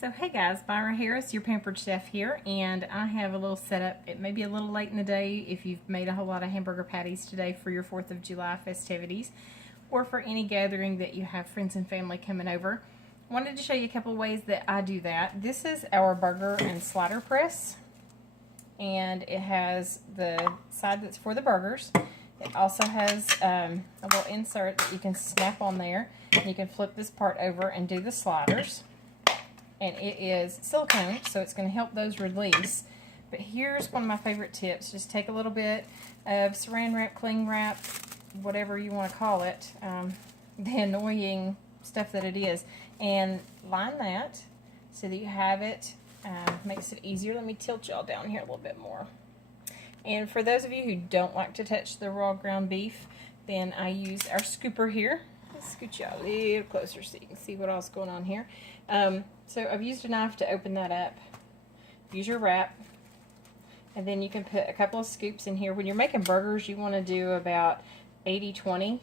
So hey guys, Myra Harris, your Pampered Chef here, and I have a little setup. It may be a little late in the day if you've made a whole lot of hamburger patties today for your 4th of July festivities, or for any gathering that you have friends and family coming over. I wanted to show you a couple of ways that I do that. This is our burger and slider press, and it has the side that's for the burgers. It also has a little insert that you can snap on there. You can flip this part over and do the sliders. And it is silicone, so it's going to help those release. But here's one of my favorite tips. Just take a little bit of saran wrap, cling wrap, whatever you want to call it, the annoying stuff that it is, and line that so that you have it. Makes it easier. Let me tilt y'all down here a little bit more. And for those of you who don't like to touch the raw ground beef, then I use our scooper here. Let's scoot y'all a little closer so you can see what else is going on here. So I've used a knife to open that up. Use your wrap, and then you can put a couple of scoops in here. When you're making burgers, you want to do about 80-20.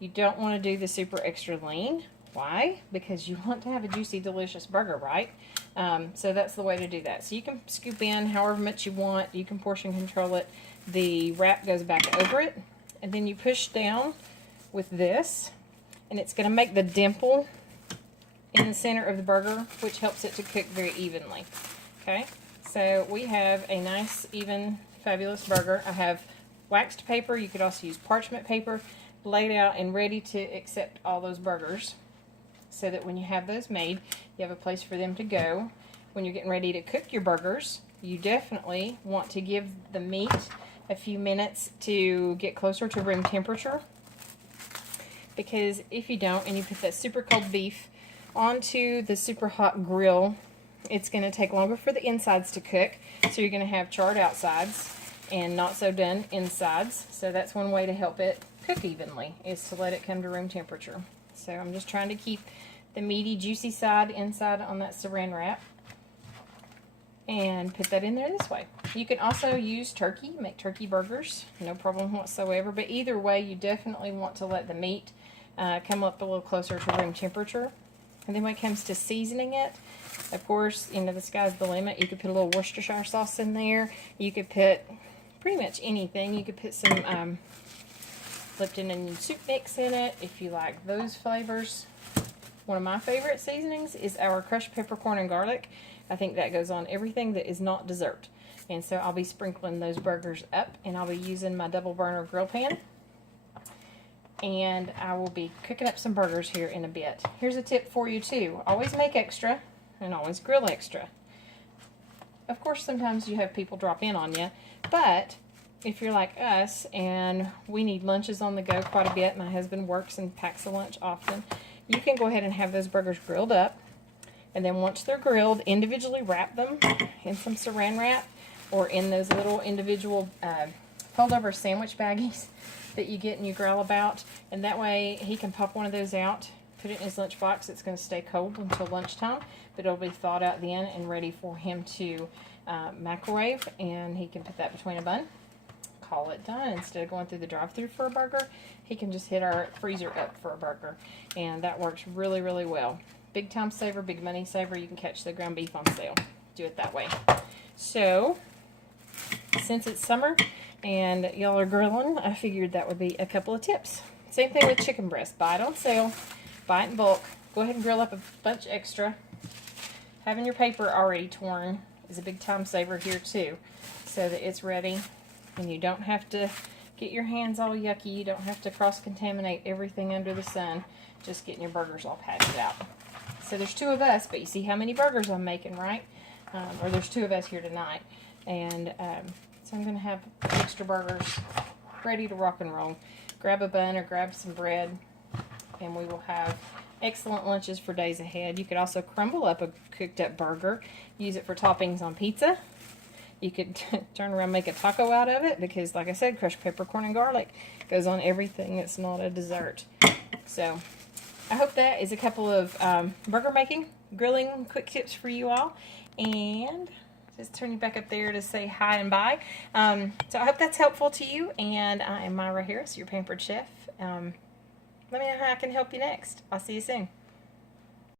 You don't want to do the super extra lean. Why? Because you want to have a juicy, delicious burger, right? So that's the way to do that. So you can scoop in however much you want. You can portion control it. The wrap goes back over it, and then you push down with this, and it's going to make the dimple in the center of the burger, which helps it to cook very evenly. Okay, so we have a nice, even, fabulous burger. I have waxed paper. You could also use parchment paper laid out and ready to accept all those burgers, so that when you have those made, you have a place for them to go. When you're getting ready to cook your burgers, you definitely want to give the meat a few minutes to get closer to room temperature, because if you don't and you put that super cold beef onto the super hot grill, it's going to take longer for the insides to cook, so you're going to have charred outsides and not so done insides. So that's one way to help it cook evenly, is to let it come to room temperature. So I'm just trying to keep the meaty, juicy side inside on that saran wrap, and put that in there this way. You can also use turkey, make turkey burgers, no problem whatsoever, but either way you definitely want to let the meat come up a little closer to room temperature. And then when it comes to seasoning it, of course, you know, the sky's the limit. You could put a little Worcestershire sauce in there. You could put pretty much anything. You could put some Lipton onion soup mix in it if you like those flavors. One of my favorite seasonings is our crushed peppercorn and garlic. I think that goes on everything that is not dessert. And so I'll be sprinkling those burgers up, and I'll be using my double burner grill pan. And I will be cooking up some burgers here in a bit. Here's a tip for you too. Always make extra, and always grill extra. Of course, sometimes you have people drop in on you, but if you're like us and we need lunches on the go quite a bit, my husband works and packs a lunch often, you can go ahead and have those burgers grilled up, and then once they're grilled, individually wrap them in some saran wrap or in those little individual fold-over sandwich baggies that you get and you grill about, and that way he can pop one of those out, put it in his lunchbox. It's going to stay cold until lunchtime, but it'll be thawed out then and ready for him to microwave, and he can put that between a bun. Call it done. Instead of going through the drive-thru for a burger, he can just hit our freezer up for a burger, and that works really, really well. Big time saver, big money saver. You can catch the ground beef on sale. Do it that way. So, since it's summer and y'all are grilling, I figured that would be a couple of tips. Same thing with chicken breast. Buy it on sale. Buy it in bulk. Go ahead and grill up a bunch extra. Having your paper already torn is a big time saver here too, so that it's ready and you don't have to get your hands all yucky. You don't have to cross-contaminate everything under the sun just getting your burgers all patched out. So there's 2 of us, but you see how many burgers I'm making, right? Or there's 2 of us here tonight. And so I'm going to have extra burgers ready to rock and roll. Grab a bun or grab some bread, and we will have excellent lunches for days ahead. You could also crumble up a cooked up burger, use it for toppings on pizza. You could turn around and make a taco out of it, because like I said, crushed peppercorn and garlic goes on everything that's not a dessert. So I hope that is a couple of burger making, grilling quick tips for you all. And just turn you back up there to say hi and bye. So I hope that's helpful to you, and I am Myra Harris, your Pampered Chef. Let me know how I can help you next. I'll see you soon.